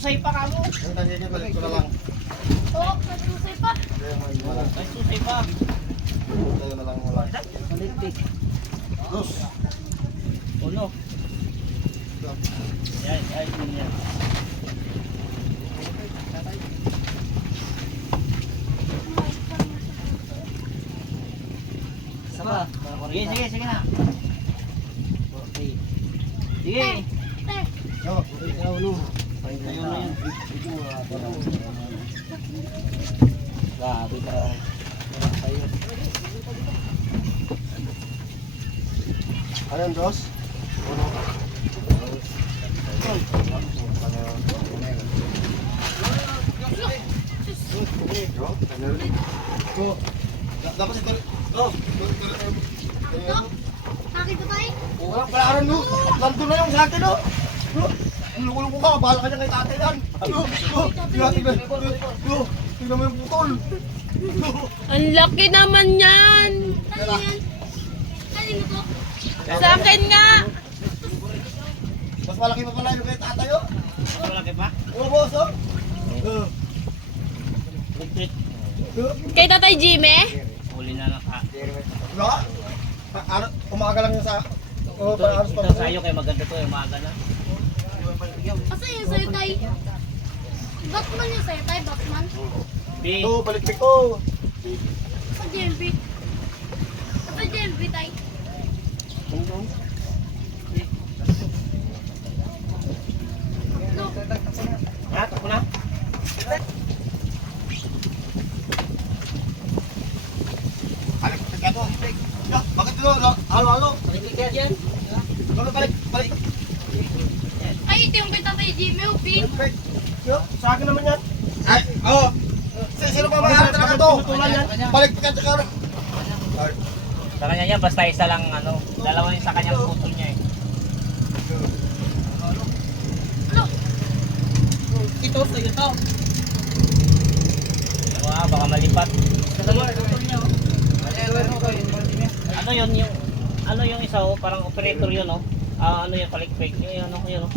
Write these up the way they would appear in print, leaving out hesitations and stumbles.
susay pa ka mo. Balik ko na lang. Oo, nagsusay pa. May susay pa. Tayo na lang wala. Dos. Uno. Yan, yan. Saba. Sige na. Sige. Yo, ikaw no. Ayun na yan. Grabe ka. Ayan, dos. Uno. Go. Dapat ito. Go. Akin to tayo. Wala pala no. Nandun na yung sate no. Lulong ko ka, bahala ka niya kay tatay yan. Tignan mo yung putol. Ang laki naman yan. Ano yan? Ano to? Sa akin nga. Mas malaki pa pala yung kay tatay oh. Malaki pa? Oo, boss oh. Ligpit. Kay Tatay Jimmy? Huli na lang ka. Diba? Umaga lang yun sa... Oo, Ito, para aros pa ito sa'yo kay maganda to, umaga na. Asa yung sa'yo tayo? Batman yung sa'yo tayo, Batman. B. Ito, balikpik ko. Sa JMP. Sa JMP tayo. No. Ha? Tako na? Balikpik ka to. Bakit ito? Halo-halo. Ligpit ka dyan. Balik. Ay, ito yung kita tayo, Jimmy, oh, pink. Balikpik. Sa akin naman yan. Ay, oo. Sino pa may-ari talaga to? Balikpik ka tsaka. Sa kanya yan, basta isa lang ano, dalawa yung sa kanyang putol niya eh. Ano? Ito, sa'yo to. Wow, baka malipat. Ano yun yung, ano yung isa oh, parang operator yun oh. Ano yung palikpik, yun oh, yun oh.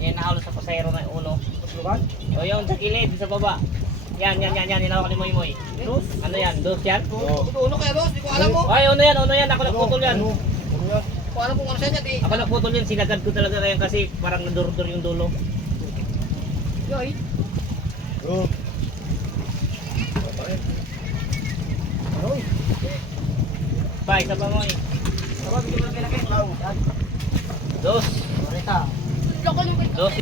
Yan nahalo sa pasahero na uno. O yung sa kilid, sa baba. Yan, hinawak ni Moy Moy. Ano yan, dos yan? Uno kaya boss, di ko alam mo. Ay, ano yan, ako nagputol yan. Di ko alam kung ano siya niya, di. Ako nagputol yan, sinagad ko talaga ngayon kasi parang nadurdur yung dulo. Yoy. Oo. Pa, isa pa Moy. Dos. Loko nung kita. Dos.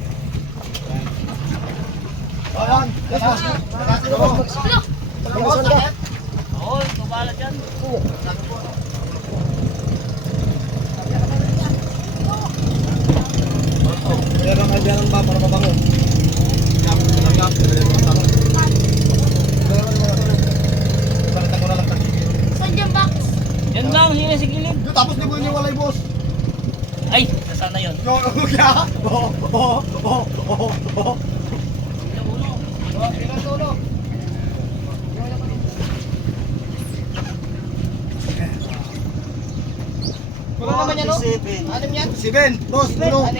Ayan. Ano? Oo, kubala dyan. Meron ka dyan ba para mabango? Balitan ko na lang. Saan dyan, Box? Yan lang, yun yung sa gilid. Tapos di mo iniwalay boss. Ay, nasaan na yun? Yung kaya? Wala naman yan, no? Anim yan? 7. Boss, uno.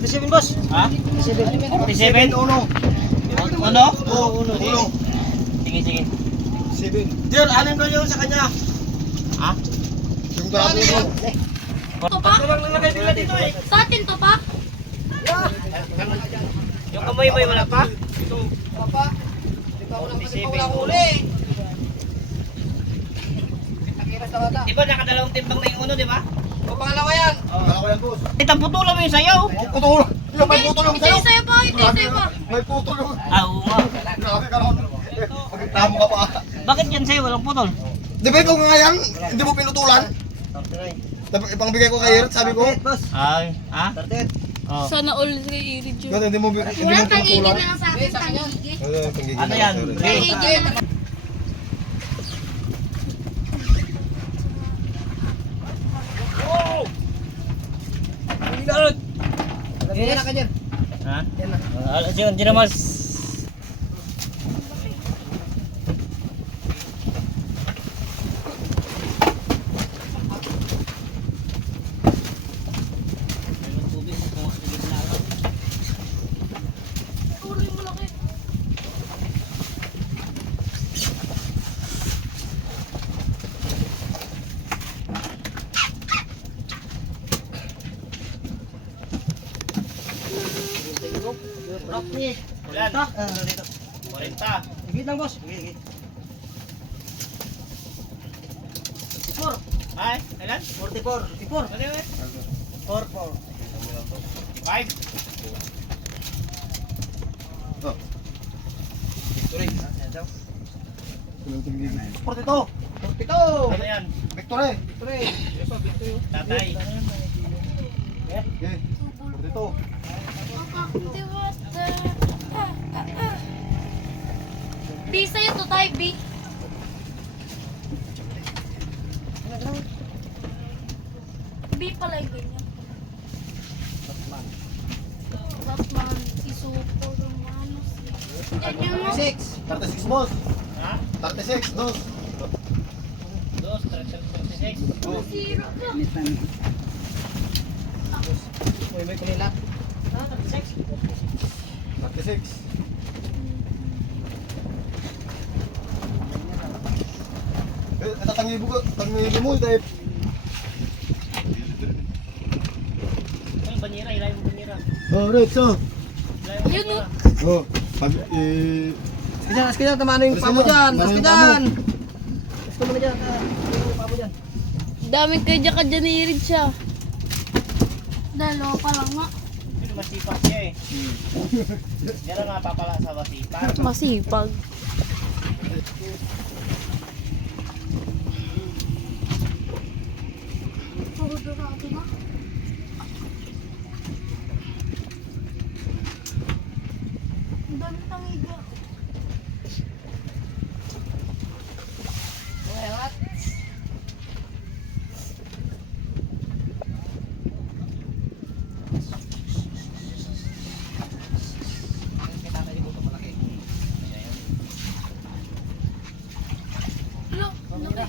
27 boss. Ha? 27? Uno. Ano? Oo, uno. Sige. 7. Dear, anim na yun sa kanya. Ha? Yung dati mo. To pa? Nalagay nila dito eh. Sa atin to pa? Yung kamay mo wala pa? Papa. 27. Di ba nakadalawang timbang na yung uno, di ba? Pangalawa yan. Pangalawa yan, boss. Itang putulan mo yung sayaw. Putol. May putol yung Ito sa'yo. yung sa'yo pa, ito yung sa'yo pa. May putol yung. Oo nga. Grabe ka naman. Magreklamo ka pa. Bakit yan sa'yo walang putol? Di ba ikaw nga yan? Hindi mo pinutulan? Ipangbigay ko kay Irit, sabi ko. Ay, ha? Oh. Sana all kay Irid yun. Ganun, hindi mo Wala pinutulan. tangigil na lang sa akin, tangigil. Ano yan? Tangigil na lang. Yan ka dyan. Ha? Yan na mas. Bakit? Ilan? Dito. 40. Higit lang, boss. Higit. 44. Ay, ilan? 44. 44. Ano yun? 44. 55. Oh. Victory. 42. 42. Ano yan? Victory. Victory. Tatay. Okay. 42. B sa'yo to tayo, B. B pala yung ganyan. Batman, si Super, ano si... Ganyan mo. 36. 36, boss. Ha? 36, dos. 2, 36. Masira ka. May kanila. 36. 36. Tangibo mo dahil Yung banyera, ilay mo banyera. Rex, oh. Ilay mo Yun, banyera. Oh, pag Askidan, tama na yung pamo dyan. Askidan. Askidan mo na dyan. Yung pamo dyan. Daming kadya-kadya ni Irid siya. Dalawa pa lang nga. Yun, masipag siya eh. Yan ang mapapala sa masipag. Masipag. Pagdurado na. Ang dami tangiga. Lo, ano ba?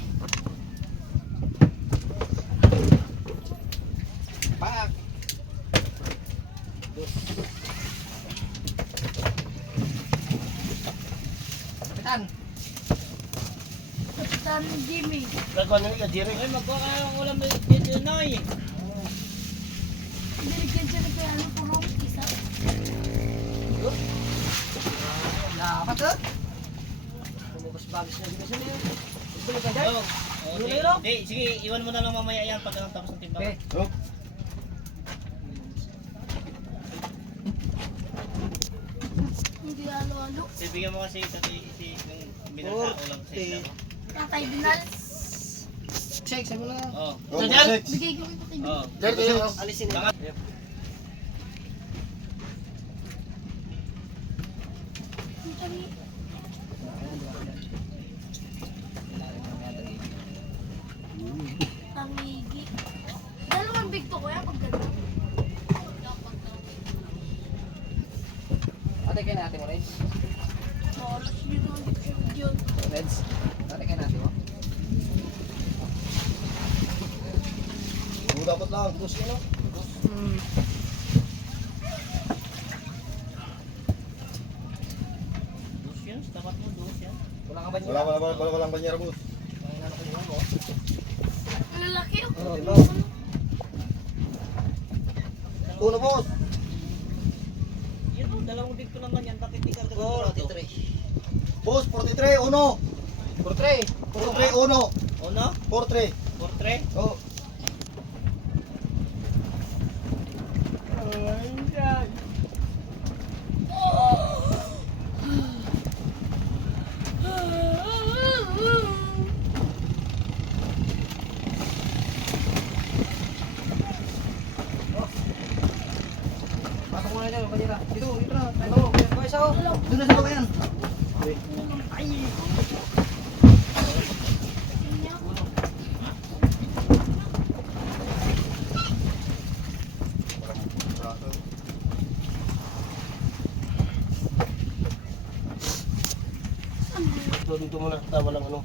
Pak. Kapitan. Kapitan Jimmy. Gagawa na niya, Jerry. Ay, magkuha ka ng ulam dito, Noy. Binigyan siya na kaya ano puro isa. Dapat, ha? Bumubas-bagis na din siya niya. Ibalik ka dyan. Oh, di, sige, iwan mo na lang mamaya yan pag tapos ng timbang. Okay. Oh. Hindi halo-halo. Bibigyan mo kasi si yung binasa ulam sa isla mo. Tatay Binal. Shake, saan mo na? Oh. Oh, Dyan! shake. Bigay ko kay Tatay Binal. Oh. Dyan, dyan. Alisin na. Baka- Ang dami. Tamigi. Dalawang big to kuya pag gano'n. Ate, kaya natin mo rin. Malas yun ang big yun. Reds. Ate, kaya natin mo. Dapat lang. Dos yun, no? Dus yan, tapat mo, dus yan. Wala kang banyera. Walang banyera, boss. Ang lalaki ako. Oh, diba? Uno, boss. Yan o, dalawang big ko naman yan, bakit di ka nagkakaroon? Boss, 43, uno. 43. 43, uno. Uno? 43. Portre? Oh. Pasok mo na dyan, banyera. Dito na. Tayo, kaya isa, oh. Doon na sa bayan. Dito muna, tama lang ano.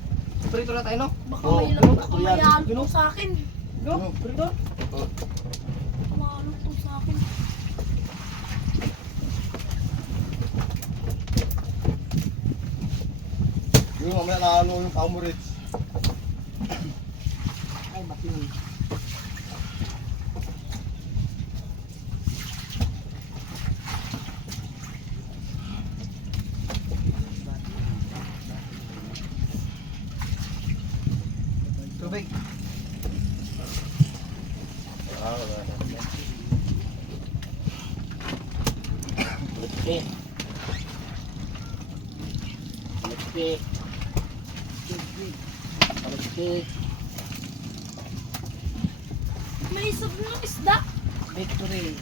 Prito na tayo, no? Baka Oh, may yun, baka yan. may halo Yun, oh. sa akin. Go, prito. Baka mahalo to sa akin. Yung mamaya na ano yung pamurits. Ay, bakit yun? Palikpik. Palikpik. May sobrang isda. Victory.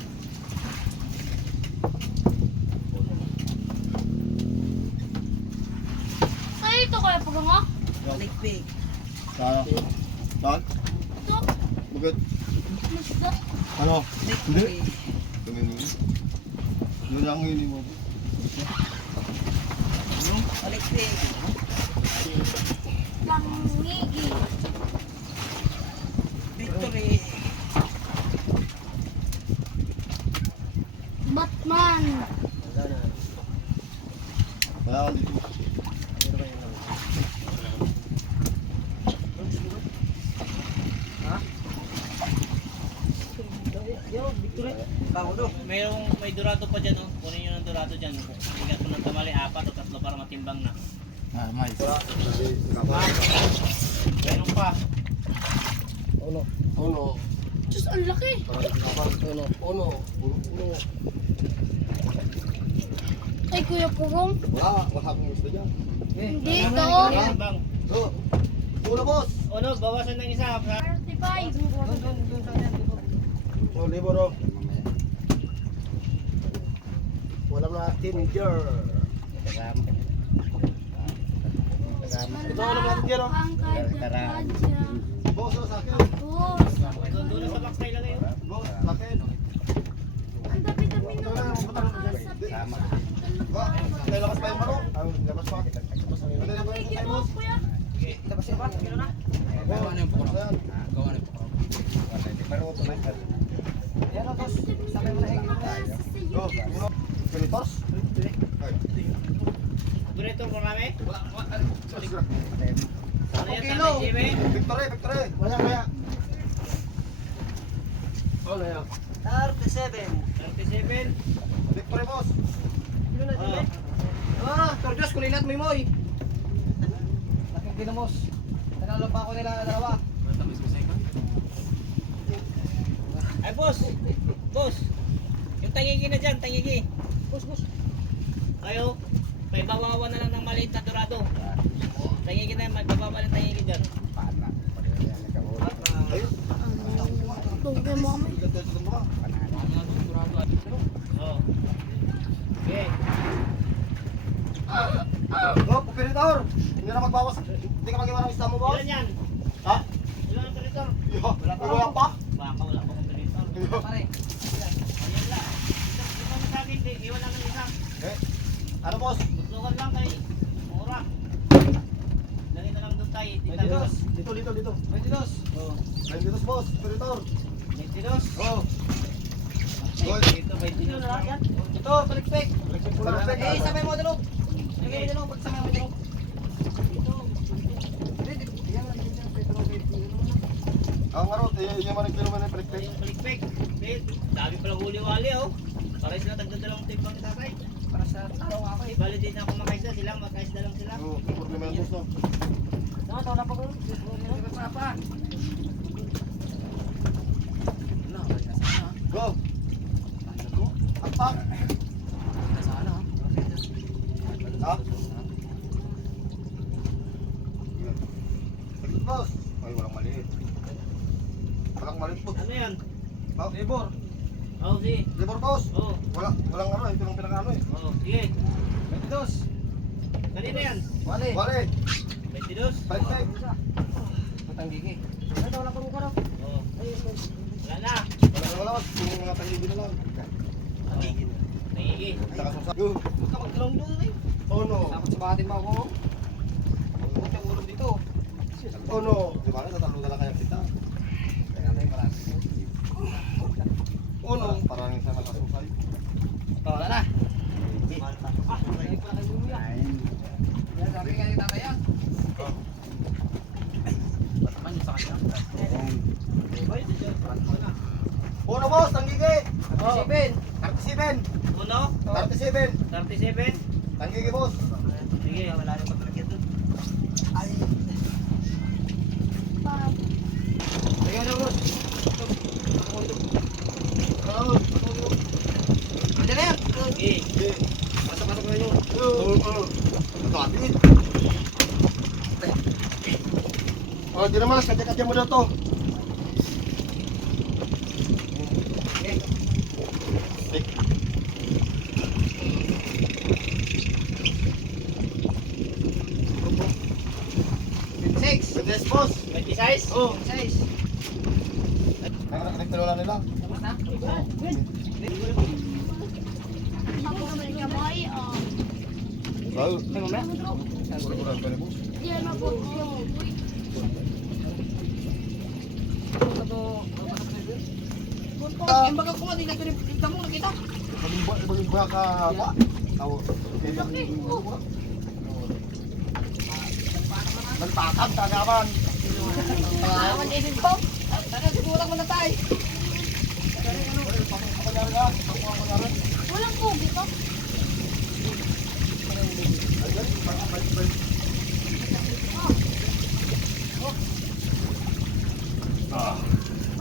Ay, ito kaya pagango? Palikpik. Saan? Saan? Ito, Bakit? may isda. Ano? Hindi. Tumingin. Yun ang hili mo. Langigi. Victory. Batman. Wala ka dito. May dorado pa dyan, oh. Kunin nyo ng dorado dyan. Bigat mo ng tamali, 4 o 3 para matimbang na. Mais. Meron pa. Uno. Diyos, ang laki. Uno. Ay, Kuya Pugong. Wala akong gusto dyan. Hindi, ito. Timbang. Uno, boss. Ano, bawasan ng isa. 35. Oh, libro. Wala na teenager. Ito wala na teenager. Ang kadya-kadya. Boss, sa akin. Boss. Doon sa box na ilagay. Boss, sa akin. Ang dami-dami ng Sama. Kaya lakas pa yung maro. Labas pa. Pwede na ba yung Ito, boss? Kuya. Labas yung boss. Gawa na yung pukro. Gawa na yung pukro. Yan o, boss. Sabay mo na higit tayo. Go. Uno. Pinitos. Burrito ko kami. Ano yan, Kilo. Tatay Jimmy? Victory. Wala kaya. Ano yan? 37. Victory, boss. Oh. Torjos, kulilat mo moy. Laking dinamos. Nanalo pa ako nila dalawa. Ay, boss. Boss. Yung tangigi na dyan, tangigi. Boss. Ayo. May bawawan na lang ng maliit na dorado. Tangigi na yan, may bawawan ng tangigi dyan. Ayun. Tungkol mo kami. Oh. Okay. Go, pupiritor. Hindi na magbawas. Hindi ka magiwan ng isda mo, boss. Ilan yan? Ha? Ilan ang burrito? Wala pa. Baka wala pa kong burrito. Pare. Ayan lang. Ito mo sa akin, iwan lang ng isa. Eh, ano, boss? Tutulungan lang kay mura. Lagi na lang doon tayo. Dito. 22. Oh. 22, boss. Pupiritor. 22. Oh. Ito, 22 na lang yan. Ito, palikpik. Eh, sabay mo dalo. Sabay mo dalo, pagsabay mo dalo. Ang arot, yung man kilo man palikpik. Yung palikpik. Dami palang huli-wali, oh. Para sila tagdadalawang timbang ni tatay. Para sa tao ako eh. Bali din ako makaisda sila, makaisda lang sila. Oo, problema yung boss no. Tawala pa ko. Go. Apak. Ha? Boss. Ay, walang maliit. Walang maliit, boss. Ano yan? Ha? Libor. Oh, sige. Libor, boss. Oh, Walang ano, ito lang pinakano eh. oh, sige. 22. Kanina yan? Wale. 22? Palikpik. Matang gigi. Ito, wala pang ukaraw. Oh. Wala na. Wala. Yung mga pangigi na lang. Nangigi. Nakasusa. Go. Huwag ka magdalawang doon eh. Oh no. Dapat sabahatin mo ako. Huwag kang ulo dito. Oh no. Di ba? Tatalo na lang kaya kita. Oh no. Parang isa nakasusay. Wala na. Sabi nga ni tatay yan. Ba't naman yun sa kanya? Oh no, boss. Tanggigi. Oh. 37. Uno? 37. 37? Tanggigi, boss. Sige. Wala na pagkalagyan doon. Tingnan niyo, boss. Ano? Ano na yan? Pasok na yun. Kapit. Oh, di naman, kadya-kadya mo daw to. Six. Yes, boss. 26? Oh, Six. nagtalo nila. Tapos na? Ako naman yung kamay. Bago. May mamaya? Yan ako. Yung baga ko nga, di nagkita mo, nakita. Bagong baka ba? Tawo. Nagtatag, tagaman. Awan din po. Sana sigurang mo na tayo. Walang pogi to.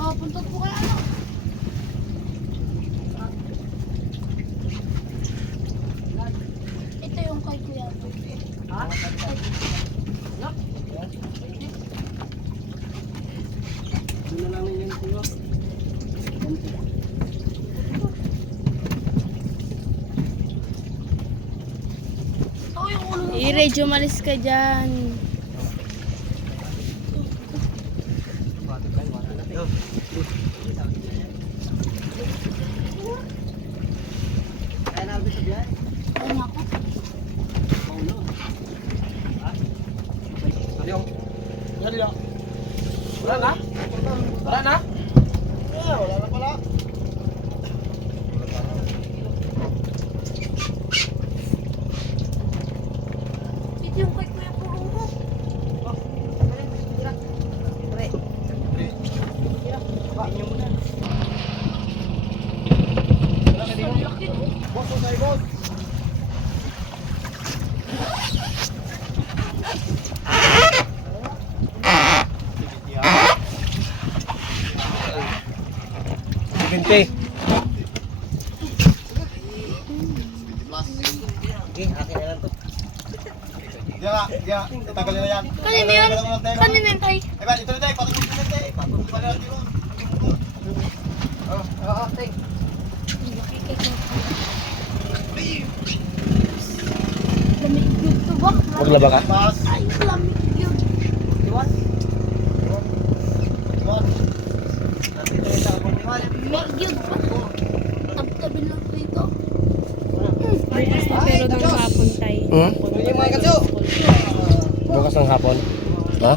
Oh, puntot po kaya ano? Ito yung kay Kuya. Oh, yung ulo. I-radio malis ka dyan. Ayun ako. Wala na? Wala na? Wala na pala. Ito yung kay Kuya Puro mo. Boss, okay, boss. Binte. Okay, akin na lang to. Diyan, tagal na yan. Kanina yan? Kanina yan tay? Eh, ba, ito na tayo, patungkol na tayo. Patungkol na natin yun. Oo, ting. Lamig yun to ba? Maglaba ka? Pas. Ay, lamig yun. Iwan. Lamig yun pa. Tabi-tabi lang dito. Bukas na pero ng hapon tayo. Pwede yung mga katso. Bukas ng hapon. Ha?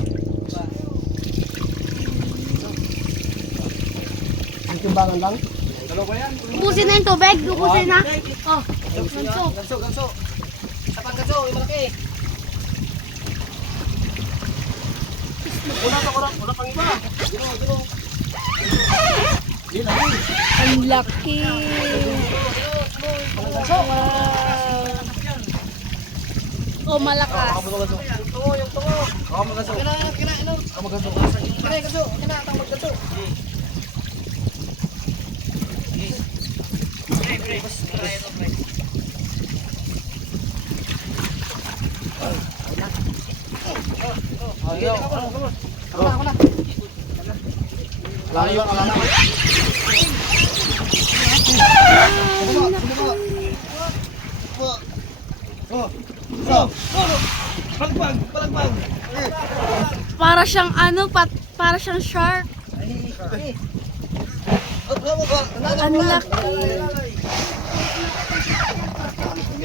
Ang timbangan lang. Ubusin na yung tubig. Ubusin na. Oh, ganso. Ganso, ganso. Sapat katso, yung malaki. Wala pang iba. Ang laki. Wow. Oh, malakas. Yung tungo, yung tungo. Kina, ino. Kina, katso. Kina, tawag katso. Ako na. Layo, alanak. Palagpag. Para siyang ano, para siyang shark. Ang laki.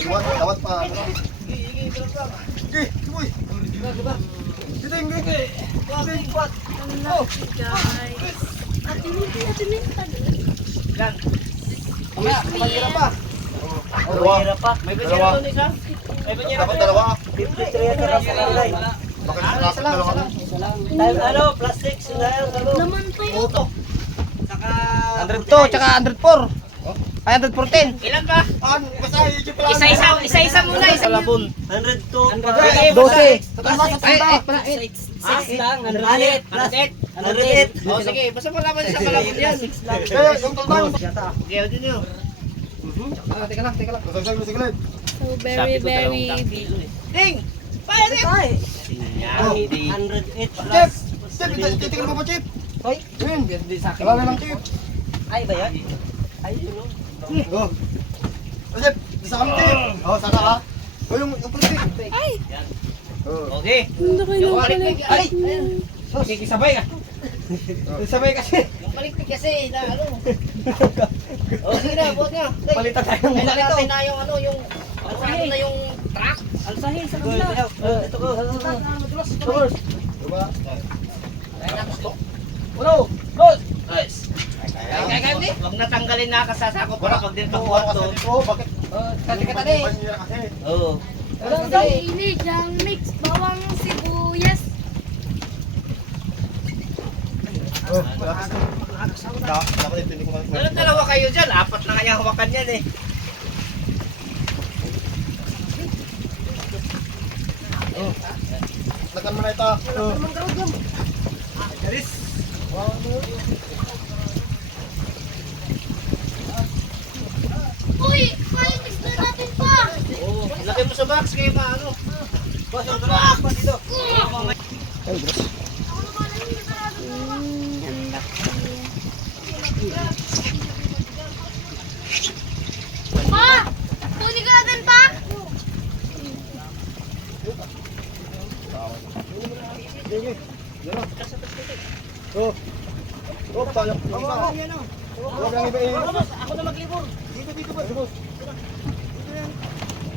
Tawad pa. Kumoy. Ang laki, guys. Atin. Mamaya, kapag pa. Banyera pa. May banyera Dalawa. doon isa. May banyera Dapat pa. dalawa. 53 at saka salay. Bakit dapat dalawa? Ano, plastic, sinayang, ano. Laman to yun. Saka... 102, tsaka 104. Ay, 114. Ilan pa? Basta YouTube lang. Isa muna, isa labon. 102. 12. Ay, 6 lang, 108. 108. O sige, basta mo naman sa malabon yan. 6 lang. Yung tulbang. Okay, o din yun. Teka lang. Sige. So, very, very big. Ding! Payag it! 108 plus. Chip, titigil mo pa, Chip. Hoy, Yun. hindi sa akin. Wala na lang, Chip. Ay ba yan? Ay, yun. Oh. Oh, Chip, isa kami, Chip. Oh, saka ka. Oh, yung plastic. Ay! Oh. Okay. Hindi ko Yung yung palikpik, ay! Kikisabay ka. Kisabay kasi. Yung palikpik kasi, na ano. Oh, sige na, buhat nga. Palitan tayo ng Kailangan mga natin na yung ano, yung ano na yung truck. Alsahin sa kabila. Ito ko. Doors. Diba? Ay, gusto. Uno. Dos. Nice. Kaya hindi. Huwag natanggalin na kasasako para pag dito Ito, buhat kasi doon. dito, bakit? Kati ka tali. Banira kasi. Oo. Ini yang mix bawang sibuyas. Oh, dapat ito, hindi ko Ganun dalawa kayo dyan. Apat na kanya hawakan yan eh. Lagan mo na ito. Oh. Uy, kaya mix na natin pa. Oo. Lagay mo sa box kayo pa ano. Boss, ang box pa dito. Pa, kunin ka natin pa. Oh. Oh, tayo. Huwag lang iba Ako na maglibor. Dito ba? Dito.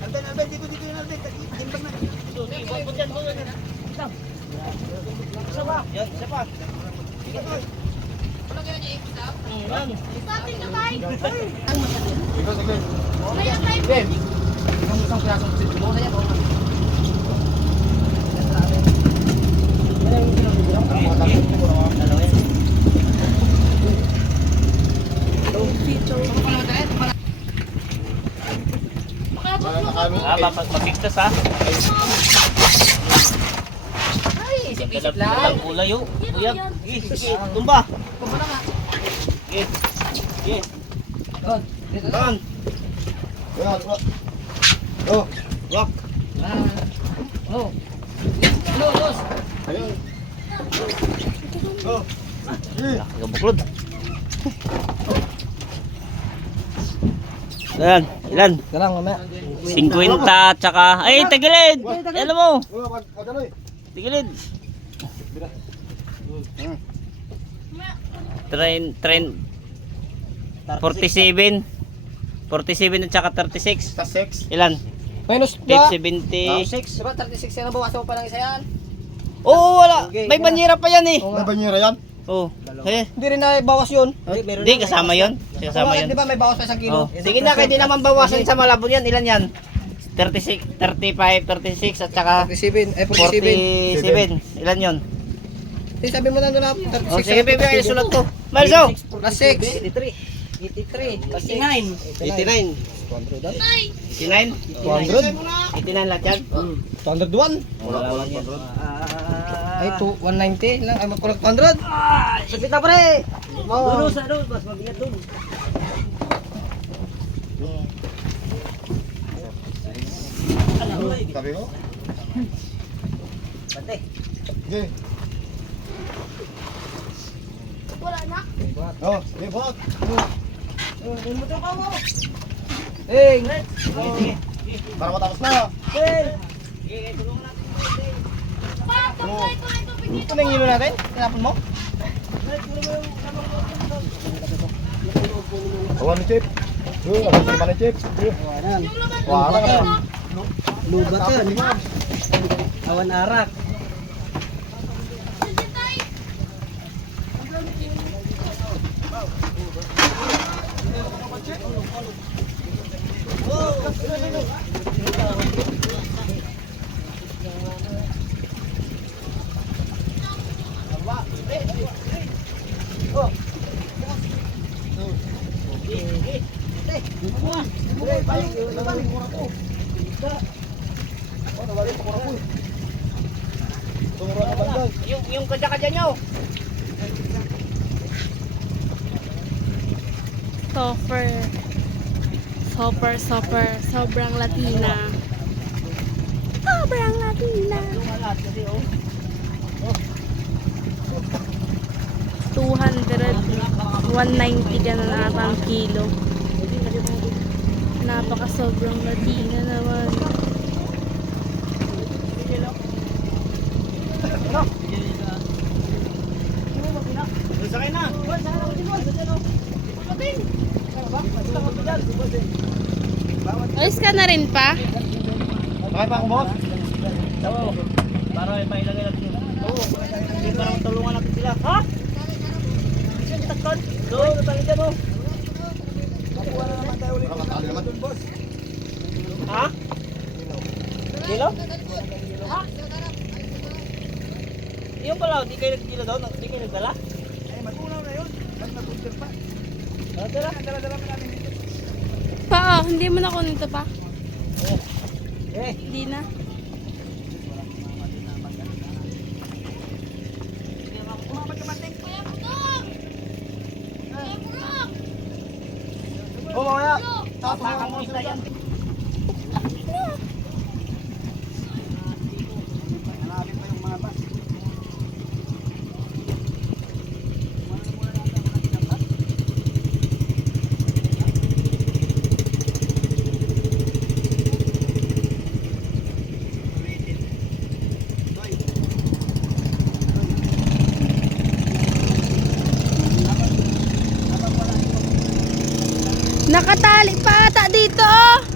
Alben, dito yun, Alben. Timbang na. Dito, ibon dyan. Yan, isa pa. Yan. Sa atin na tayo. Ikaw, sige. Kaya tayo. Game. Isang pirasong sitbo na yan. Dalawa yan. Wala na kami. Mapigtas ha. Ay, isip-isip lang. Dalang kulay yun. Buyag. Sige, tumba. Sige. Sige. God. Dito na. Doon. Wala, wala. Oh, Walk. Oh. Los. ayun. Oh. Eh, Gabuklod. Ayan, ilan? Galang mamaya. 50 tsaka... Ay, tagilid! Alam mo! wala, ano eh. Tagilid! Train 47 47 at saka 36 Sa 6. ilan? Minus Tape 70. 70 Diba 36 yan, nabawasan mo pa ng isa yan? Oo wala! May banyera pa yan eh! May banyera yan? Oo eh, Hindi rin na bawas yun. hindi kasama yun kasama yun Di ba may bawas pa 1 kilo? Oh. Sige na, kahit di naman bawasan sa malabon yan. Ilan yan? 36, 35, 36 at saka 47. Ay, 47. 47 ilan yun? Hindi, sabi mo na doon na 36. Oh, sige, baby, ay sulat to. Malso! Plus 6. 83. 89. 89. 200. Tay. 89? 200. 89 lahat yan? 201. Wala lang yan. Ay, 190 lang. Ay, magkulang 200. Sapit na pre. Dulo sa doon, mas mabigat doon. Sabi mo? Bante. Sige. Wala na. Oh, sige, bot. Hey. Sige. Para matapos na. Sige, tulungan natin. Pa, tuloy tubig dito. Ano yung hilo natin? Tinapon mo? Awan ni Chip. Abang sa ni Chip. Yung laman Wala ka na. Lubat yan. Awan arak. Sige, tay. Yung kadya-kadya nyo. Sobrang Latina. Sobrang Latina. 190 ka na ata ang kilo. Napaka sobrang latina naman. Sakay na. Alis ka na rin pa? Bakit pa ako, boss? Oo. Para may pailagay natin. Oo. Hindi para matulungan natin sila. Ha? Kasi takot. Doon, natangin dyan oh. Matali naman. Ha? Kilo? Ha? Yung pala, di kayo nagkilo daw, di kayo nagdala? Ay, mag-unaw na yun. Mag-bunter pa. Dala? Dala-dala pa namin dito. Pa, hindi mo na kunin to pa. Eh, Hindi na. Oo, mamaya. tapakan mo isa yan. Hanapin pa yung mga bus. Nakatali pa ata dito oh.